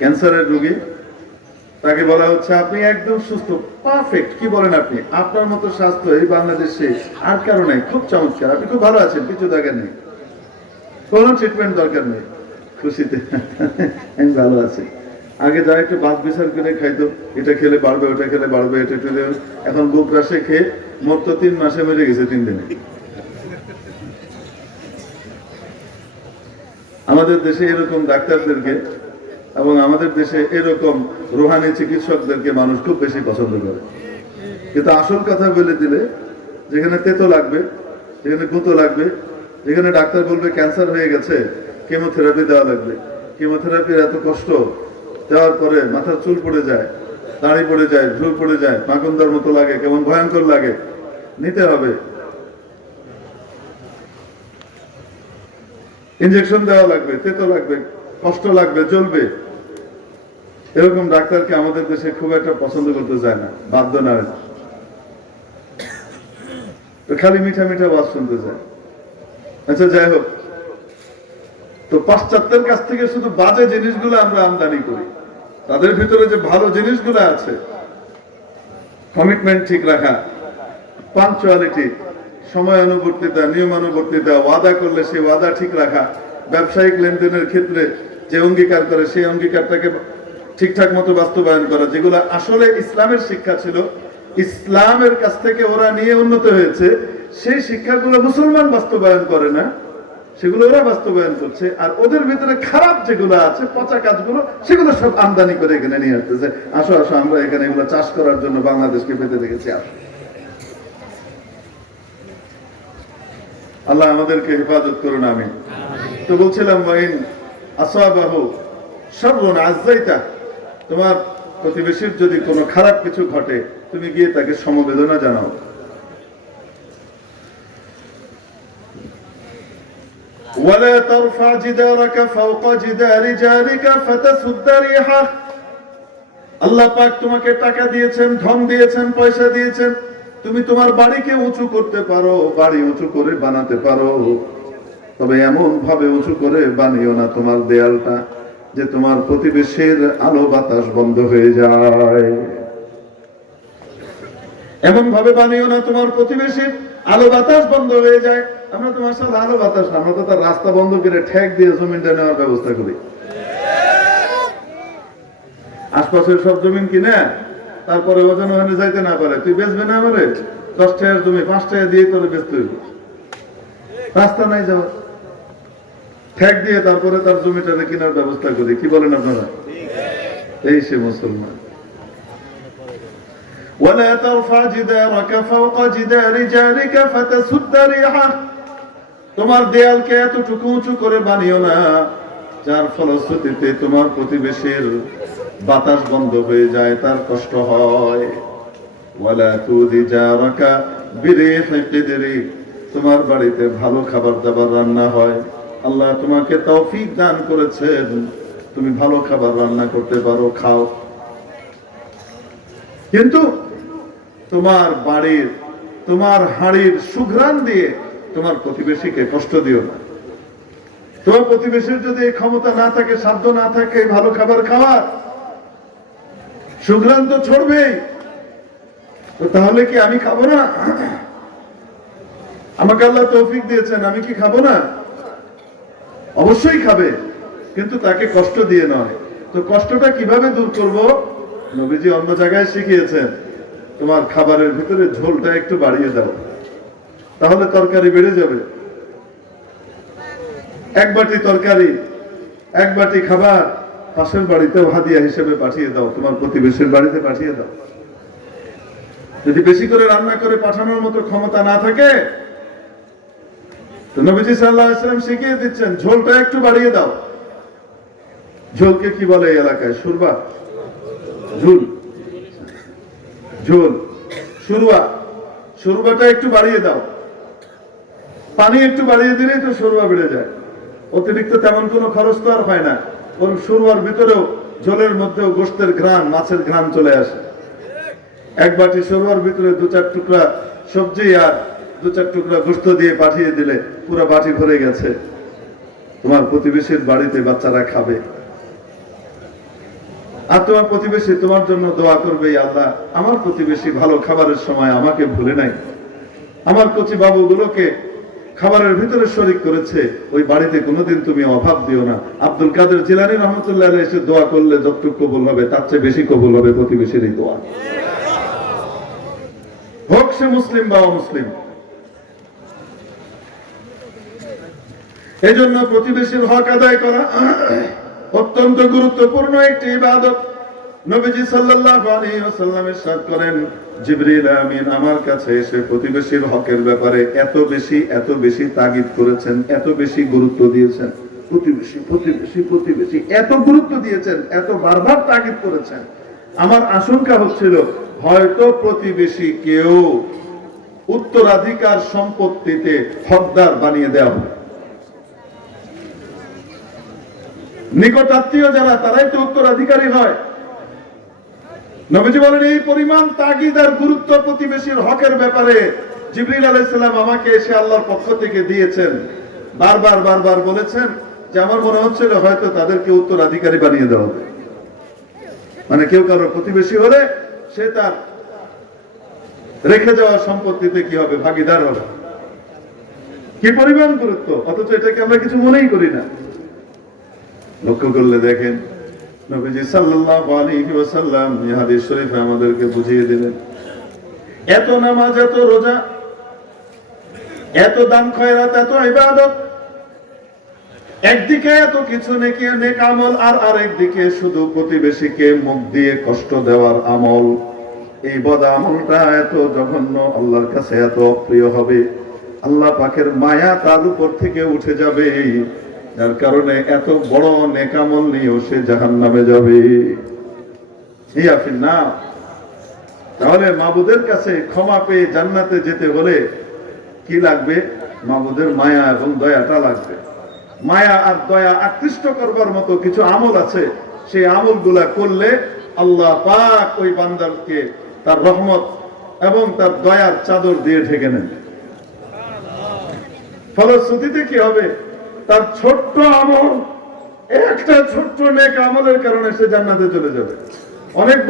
ক্যান্সারের রোগী। তাকে বলা হচ্ছে, আপনি একদম সুস্থ, পারফেক্ট। কি বলেন আপনি? আপনার মতো স্বাস্থ্য এই বাংলাদেশে আর কারও নেই। খুব চমৎকার। আপনি খুব ভালো আছেন, কিছু দরকার নেই। কোনো ট্রিটমেন্ট দরকার নেই। খুশিতে। আমি ভালো আছি। আগে যা একটু বাদ বিচার করে খাইতো, এটা খেলে বাড়বে, ওটা খেলে বাড়বে, এটা খেলে এখন বুক রাশে খেয়ে মোট তো তিন মাসে মেরে গেছে তিন দিনে। আমাদের দেশে এরকম ডাক্তারদেরকে এবং আমাদের দেশে এরকম রোহানি চিকিৎসকদেরকে মানুষ খুব বেশি পছন্দ করে। কিন্তু আসল কথা বলে দিলে, যেখানে তেতো লাগবে, যেখানে গুঁতো লাগবে, যেখানে ডাক্তার বলবে ক্যান্সার হয়ে গেছে, কেমোথেরাপি দেওয়া লাগবে। কেমোথেরাপির এত কষ্ট, দেওয়ার পরে মাথার চুল পড়ে যায়, দাঁড়ি পড়ে যায় ঝুল পড়ে যায়, মাকন্দার মতো লাগে, কেমন ভয়ঙ্কর লাগে। নিতে হবে। ইঞ্জেকশন দেওয়া লাগবে, তেতো লাগবে। কষ্ট লাগবে, চলবে। এরকম ডাক্তারকে আমাদের দেশে খুব একটা পছন্দ করতে চায় না বাধ্য না খালি মিঠা মিঠা বাস শুনতে চায়। আচ্ছা যাই হোক। তো পাশ্চাত্যের কাছ থেকে শুধু বাজে জিনিসগুলো আমরা আমদানি করি। তাদের ভিতরে যে ভালো জিনিসগুলো আছে কমিটমেন্ট ঠিক রাখা পাঞ্চুয়ালিটি সময় অনুবর্তিতা নিয়মানুবর্তিতা, ওয়াদা করলে সেই ওয়াদা ঠিক রাখা ব্যবসায়িক লেনদেনের ক্ষেত্রে যে অঙ্গীকার করে, সেই অঙ্গীকারটাকে ঠিকঠাক মতো বাস্তবায়ন করা, যেগুলো আসলে ইসলামের শিক্ষা ছিল, ইসলামের কাছ থেকে ওরা নিয়ে উন্নত হয়েছে, সেই শিক্ষাগুলো মুসলমান বাস্তবায়ন করে না, সেগুলো ওরা বাস্তবায়ন করছে, আর ওদের ভিতরে খারাপ যেগুলো আছে, পচা কাজগুলো, সেগুলো সব আমদানি করে এখানে নিয়ে আসতেছে। আসো আসো, আমরা এখানে এগুলো চাষ করার জন্য বাংলাদেশকে পেতে রেখেছি আসো। আল্লাহ আমাদেরকে হেফাজত করুন আমি তো বলছিলাম ওয়াইন আসাবাহু সর্বন আজাইতা তোমার প্রতিবেশীর যদি কোনো খারাপ কিছু ঘটে তুমি গিয়ে তাকে সমবেদনা জানাও ولا ترفع جدارك فوق جدار جارك فتسد ريحه আল্লাহ পাক তোমাকে টাকা দিয়েছেন ধন দিয়েছেন পয়সা দিয়েছেন তুমি তোমার বাড়িকে উঁচু করতে পারো বাড়ি উঁচু করে বানাতে পারো তবে এমন ভাবে উঁচু করে বানিও না তোমার দেয়ালটা যে তোমার প্রতিবেশীর আলো বাতাস বন্ধ হয়ে যায়। এমন ভাবে বানিও না তোমার প্রতিবেশীর আলো বাতাস বন্ধ হয়ে যায়। আমরা তো মাসাল আলো বাতাস না, আমরা তো তার রাস্তা বন্ধ করে ঠেক দিয়ে জমিনটা নেওয়ার ব্যবস্থা করি। আশপাশের সব জমিন কিনে তারপরে ওজন ওখানে যাইতে না পারে। তুই বেচবে না আমারে? দশ টাকার জমি, পাঁচ টাকা দিয়ে তোরে বেচতে রাস্তা নাই যাওয়া ঠেক দিয়ে তারপরে তার জমিটারে কেনার ব্যবস্থা করি কি বলেন আপনারা এই সে মুসলমান ولا ترفع جدارك فوق جدار جارك فتسد ريحه তোমার দেয়ালকে এতটুকু উঁচু করে বানিও না যার ফলশ্রুতিতে তোমার প্রতিবেশীর বাতাস বন্ধ হয়ে যায় তার কষ্ট হয় ওয়ালা তুদি জারাকা বিরিহি কিদরি তোমার বাড়িতে ভালো খাবার দাবার রান্না হয় আল্লাহ তোমাকে তৌফিক দান করেছেন। তুমি ভালো খাবার রান্না করতে পারো, খাও। কিন্তু তোমার বাড়ির, তোমার হাড়ির সুঘ্রাণ দিয়ে তোমার প্রতিবেশীকে কষ্ট দিও না। তোমার প্রতিবেশীর যদি ক্ষমতা না থাকে, সাধ্য না থাকে ভালো খাবার খাওয়ার, সুঘ্রাণ তো ছড়বেই। তাহলে কি আমি খাব না? আমাকে আল্লাহ তৌফিক দিয়েছেন, আমি কি খাব না? অবশ্যই খাবে, কিন্তু তাকে কষ্ট দিয়ে নয়। তো কষ্টটা কীভাবে দূর করব? নবীজি অন্য জায়গায় শিখিয়েছেন, তোমার খাবারের ভিতরে ঝোলটা একটু বাড়িয়ে দাও, তাহলে তরকারি বেড়ে যাবে। এক বাটি তরকারি, এক বাটি খাবার, পাশের বাড়িতেও হাদিয়া হিসেবে পাঠিয়ে দাও, তোমার প্রতিবেশীর বাড়িতে পাঠিয়ে দাও। যদি বেশি করে রান্না করে পাঠানোর মতো ক্ষমতা না থাকে তো নবীজি সাল্লাহ শিখিয়ে দিচ্ছেন, ঝোলটা একটু বাড়িয়ে দাও। ঝোলকে কি বলে এই এলাকায়? সুরবা ঝুল। ঝোল। একটু বাড়িয়ে দাও। পানি একটু বাড়িয়ে দিলেই তো সুরবা বেড়ে যায়। অতিরিক্ত তেমন কোনো খরচ তো আর হয় না। ওর সুরবার ভিতরেও ঝোলের মধ্যেও গোস্তের ঘ্রাণ, মাছের ঘ্রাণ চলে আসে। এক বাটি সরোয়ার ভিতরে দু চার টুকরা সবজি আর দু চার টুকরা গোস্ত দিয়ে পাঠিয়ে দিলে পুরো বাটি ভরে গেছে। তোমার প্রতিবেশীর বাড়িতে বাচ্চারা খাবে। আর তোমার প্রতিবেশী তোমার জন্য দোয়া করবে আল্লাহ, আমার প্রতিবেশী ভালো খাবারের সময় আমাকে ভুলে নাই। আমার কচি বাবুগুলোকে খাবারের ভিতরে শরিক করেছে। ওই বাড়িতে কোনোদিন তুমি অভাব দিও না। আব্দুল কাদের জিলানি রহমতুল্লাহ এসে দোয়া করলে যতটুকু কবুল হবে, তার চেয়ে বেশি কবুল হবে প্রতিবেশীর এই দোয়া। হোক সে মুসলিম বা অমুসলিম এই জন্য প্রতিবেশীর হক আদায় করা অত্যন্ত গুরুত্বপূর্ণ একটি ইবাদত। নবীজি সাল্লাল্লাহু আলাইহি ওয়াসাল্লাম ইরশাদ করেন, জিবরিল আমিন আমার কাছে এসে প্রতিবেশীর হকের ব্যাপারে এত বেশি এত বেশি তাগিদ করেছেন, এত বেশি গুরুত্ব দিয়েছেন। প্রতিবেশী প্রতিবেশী প্রতিবেশী, এত গুরুত্ব দিয়েছেন, এত বারবার তাগিদ করেছেন। আমার আশঙ্কা হচ্ছিল, হয়তো প্রতিবেশী কেউ উত্তরাধিকার সম্পত্তিতে হকদার বানিয়ে দেওয়া হবে নিকটাত্মীয় যারা, তারাই তো উত্তরাধিকারী হয়। নবীজি বলেন, এই পরিমাণ তাগিদ আর গুরুত্ব প্রতিবেশীর হকের ব্যাপারে জিবরিল আলাইসাল্লাম আমাকে এসে আল্লাহর পক্ষ থেকে দিয়েছেন। বারবার বারবার বলেছেন যে আমার মনে হচ্ছিল হয়তো তাদেরকে উত্তরাধিকারী বানিয়ে দেওয়া হবে। মানে কেউ কারও প্রতিবেশী হলে সে তার রেখে যাওয়া সম্পত্তিতে কি হবে? ভাগিদার হবে। কি পরিমাণ গুরুত্ব? অথচ এটাকে আমরা কিছু মনেই করি না। লক্ষ্য করলে দেখেন। নবীজি সাল্লাল্লাহু আলাইহি ওয়াসাল্লাম এই হাদিস শরীফে আমাদেরকে বুঝিয়ে দিলেন। এত নামাজ, এত রোজা, এত দান খয়রাত, এত ইবাদত, একদিকে এত কিছু নেকি নেক আমল, আর আরেকদিকে শুধু প্রতিবেশীকে মুখ দিয়ে কষ্ট দেওয়ার আমল। এই বদ আমলটা এত জঘন্য, আল্লাহর কাছে এত অপ্রিয় হবে। আল্লাহ পাকের মায়া তার উপর থেকে উঠে যাবে। যার কারণে এত বড় নেকামল নিয়েও সে জাহান নামে যাবে না তাহলে মাবুদের কাছে ক্ষমা পেয়ে জান্নাতে যেতে হলে কি লাগবে? মাবুদের মায়া এবং দয়াটা লাগবে। মায়া আর দয়া আকৃষ্ট করবার মতো কিছু আমল আছে। সেই আমলগুলা করলে আল্লাহ পাক ওই বান্দারকে তার রহমত এবং তার দয়ার চাদর দিয়ে ঢেকে নেন। ফলশ্রুতিতে কি হবে? তার ছোট্ট আমল একটা ছোট্ট নেক আমলের কারণে সে জান্নাতে চলে যাবে। অনেক